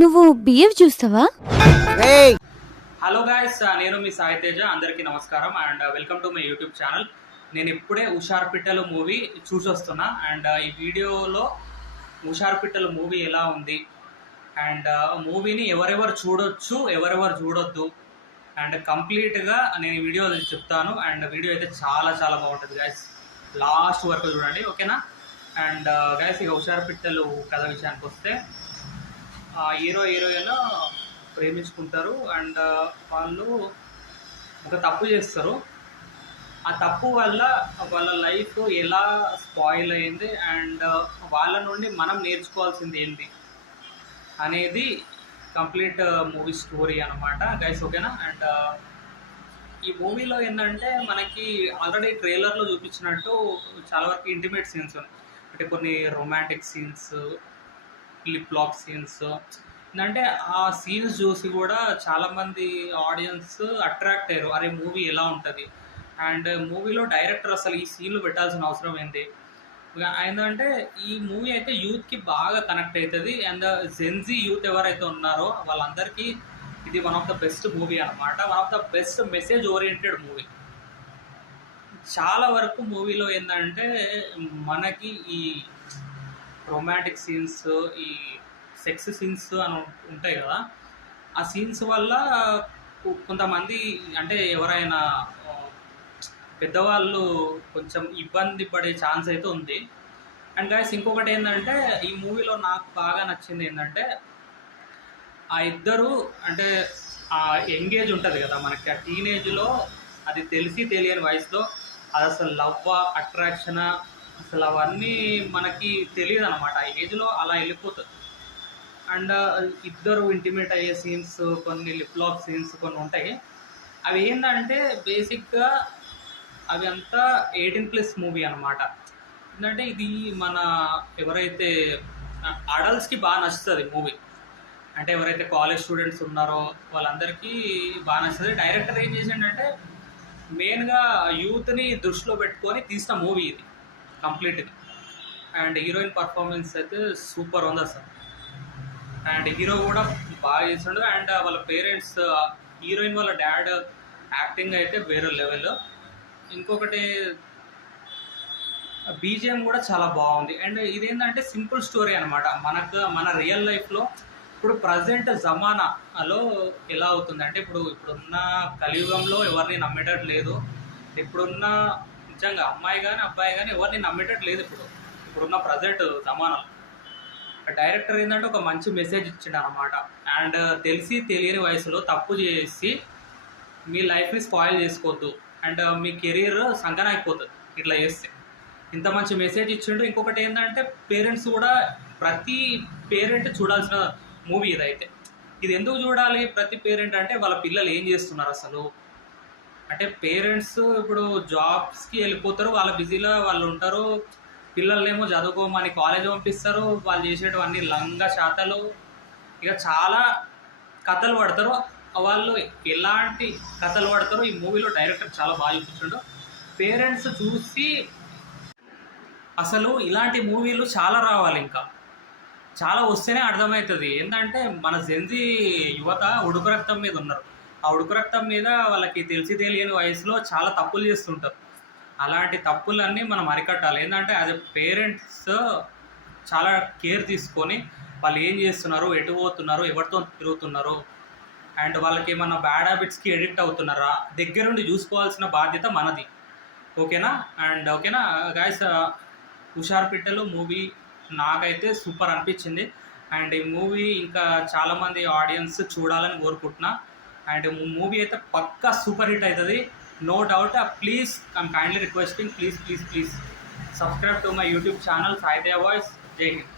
నువ్వు బిఎఫ్ చూస్తావా? Hello guys, నేను మీ సాయి తేజ. అందరికీ నమస్కారం and welcome to my YouTube channel. నేను ఇప్పుడే హుషార్ పిట్టలు మూవీ చూసొస్తున్నా అండ్ ఈ వీడియోలో హుషార్ పిట్టలు మూవీ ఎలా ఉంది అండ్ మూవీని ఎవరెవరు చూడొచ్చు, ఎవరెవరు చూడొద్దు అండ్ కంప్లీట్గా నేను ఈ వీడియో చెప్తాను. అండ్ వీడియో అయితే చాలా చాలా బాగుంటుంది గాయస్, లాస్ట్ వరకు చూడండి, ఓకేనా? అండ్ గాయస్, ఇక హుషార్ పిట్టలు కథ విషయానికి వస్తే హీరో హీరోయిన్ ప్రేమించుకుంటారు అండ్ వాళ్ళు ఒక తప్పు చేస్తారు. ఆ తప్పు వల్ల వాళ్ళ లైఫ్ ఎలా స్పాయిల్ అయింది అండ్ వాళ్ళ నుండి మనం నేర్చుకోవాల్సింది ఏంటి అనేది కంప్లీట్ మూవీ స్టోరీ అనమాట గైస్, ఓకేనా? అండ్ ఈ మూవీలో ఏంటంటే మనకి ఆల్రెడీ ట్రైలర్లో చూపించినట్టు చాలా వరకు ఇంటిమేట్ సీన్స్ ఉన్నాయి. అంటే కొన్ని romantic scenes, lip lock scenes. ఏంటంటే ఆ సీన్స్ చూసి కూడా చాలామంది ఆడియన్స్ అట్రాక్ట్ అయ్యారు, అరే మూవీ ఎలా ఉంటుంది. అండ్ మూవీలో డైరెక్టర్ అసలు ఈ సీన్లు పెట్టాల్సిన అవసరం ఏంటి ఏంటంటే ఈ మూవీ అయితే యూత్కి బాగా కనెక్ట్ అవుతుంది. అండ్ జెన్జీ యూత్ ఎవరైతే ఉన్నారో వాళ్ళందరికీ ఇది one of the best movie అనమాట. One of the best message oriented movie. చాలా వరకు మూవీలో ఏంటంటే మనకి ఈ రొమాంటిక్ సీన్స్, ఈ సెక్స్ సీన్స్ అని ఉంటాయి కదా, ఆ సీన్స్ వల్ల కొంతమంది అంటే ఎవరైనా పెద్దవాళ్ళు కొంచెం ఇబ్బంది పడే ఛాన్స్ అయితే ఉంది. అండ్ గైస్, ఇంకొకటి ఏంటంటే ఈ మూవీలో నాకు బాగా నచ్చింది ఏంటంటే ఆ ఇద్దరు అంటే ఆ యంగేజ్ ఉంటుంది కదా మనకి, ఆ టీనేజ్లో అది తెలిసి తెలియని వయసులో అది అసలు లవ్వా, అట్రాక్షనా, అసలు అవన్నీ మనకి తెలియదు అనమాట. ఆ ఏజ్లో అలా వెళ్ళిపోతుంది. అండ్ ఇద్దరు ఇంటిమేట్ అయ్యే సీన్స్, కొన్ని లిప్ లాక్ సీన్స్ కొన్ని ఉంటాయి. అవి ఏంటంటే బేసిక్గా అవి అంతా 18+ మూవీ అనమాట. ఏంటంటే ఇది మన ఎవరైతే అడల్ట్స్కి బాగా నచ్చుతుంది మూవీ, అంటే ఎవరైతే కాలేజ్ స్టూడెంట్స్ ఉన్నారో వాళ్ళందరికీ బాగా నచ్చుతుంది. డైరెక్టర్ ఏం చేసిండంటే మెయిన్గా యూత్ని దృష్టిలో పెట్టుకొని తీసిన మూవీ ఇది కంప్లీట్గా. అండ్ హీరోయిన్ పర్ఫార్మెన్స్ అయితే సూపర్ ఉంది అసలు. అండ్ హీరో కూడా బాగా చేస్తుండు. అండ్ వాళ్ళ పేరెంట్స్, హీరోయిన్ వాళ్ళ డాడ్ యాక్టింగ్ అయితే వేరే లెవెల్. ఇంకొకటి బీజిఎం కూడా చాలా బాగుంది. అండ్ ఇదేంటంటే సింపుల్ స్టోరీ అనమాట. మన రియల్ లైఫ్లో ఇప్పుడు ప్రజెంట్ జమానాలో ఎలా అవుతుంది అంటే ఇప్పుడున్న కలియుగంలో ఎవరిని నమ్మేటట్టు లేదు. ఇప్పుడున్న నిజంగా అమ్మాయి కానీ అబ్బాయి కానీ ఎవరిని నమ్మేటట్టు లేదు ఇప్పుడున్న ప్రజెంట్ జమానాలో. డైరెక్టర్ ఏంటంటే ఒక మంచి మెసేజ్ ఇచ్చిండు అనమాట. అండ్ తెలిసి తెలియని వయసులో తప్పు చేసి మీ లైఫ్ని స్పాయిల్ చేసుకోవద్దు అండ్ మీ కెరీర్ సంకన అయిపోతుంది ఇట్లా చేస్తే. ఇంత మంచి మెసేజ్ ఇచ్చిండు. ఇంకొకటి ఏంటంటే పేరెంట్స్ కూడా, ప్రతి పేరెంట్ చూడాల్సిన మూవీ ఇదైతే. ఇది ఎందుకు చూడాలి ప్రతి పేరెంట్ అంటే వాళ్ళ పిల్లలు ఏం చేస్తున్నారు అసలు. అంటే పేరెంట్స్ ఇప్పుడు జాబ్స్కి వెళ్ళిపోతారు, వాళ్ళ బిజీలో వాళ్ళు ఉంటారు, పిల్లల్నేమో చదువుకోమని కాలేజ్ పంపిస్తారు, వాళ్ళు చేసేటివన్నీ లంగా శాతాలు, ఇక చాలా కథలు పడతారు. వాళ్ళు ఎలాంటి కథలు పడతారో ఈ మూవీలో డైరెక్టర్ చాలా బాగా చూపించాడు. పేరెంట్స్ చూసి అసలు ఇలాంటి మూవీలు చాలా రావాలి, ఇంకా చాలా వస్తేనే అర్థమవుతుంది. ఏంటంటే మన జెన్జీ యువత ఉడుకు రక్తం మీద ఉన్నారు. ఆ ఉడుకు రక్తం మీద వాళ్ళకి తెలిసి తెలియని వయసులో చాలా తప్పులు చేస్తుంటారు. అలాంటి తప్పులన్నీ మనం అరికట్టాలి. ఏంటంటే యాజ్ ఎ పేరెంట్స్ చాలా కేర్ తీసుకొని వాళ్ళు ఏం చేస్తున్నారు, ఎటు పోతున్నారు, ఎవరితో తిరుగుతున్నారు అండ్ వాళ్ళకి ఏమన్నా బ్యాడ్ హ్యాబిట్స్కి ఎడిక్ట్ అవుతున్నారా దగ్గరుండి చూసుకోవాల్సిన బాధ్యత మనది, ఓకేనా? అండ్ ఓకేనా గాయస్, హుషార్ పిట్టలు మూవీ నాకైతే సూపర్ అనిపించింది. అండ్ ఈ మూవీ ఇంకా చాలామంది ఆడియన్స్ చూడాలని కోరుకుంటున్నా. అండ్ మూవీ అయితే పక్కా సూపర్ హిట్ అవుతుంది, no doubt. Please, I'm kindly requesting, please subscribe to my YouTube channel Sai Tejavoice. Jai Hind.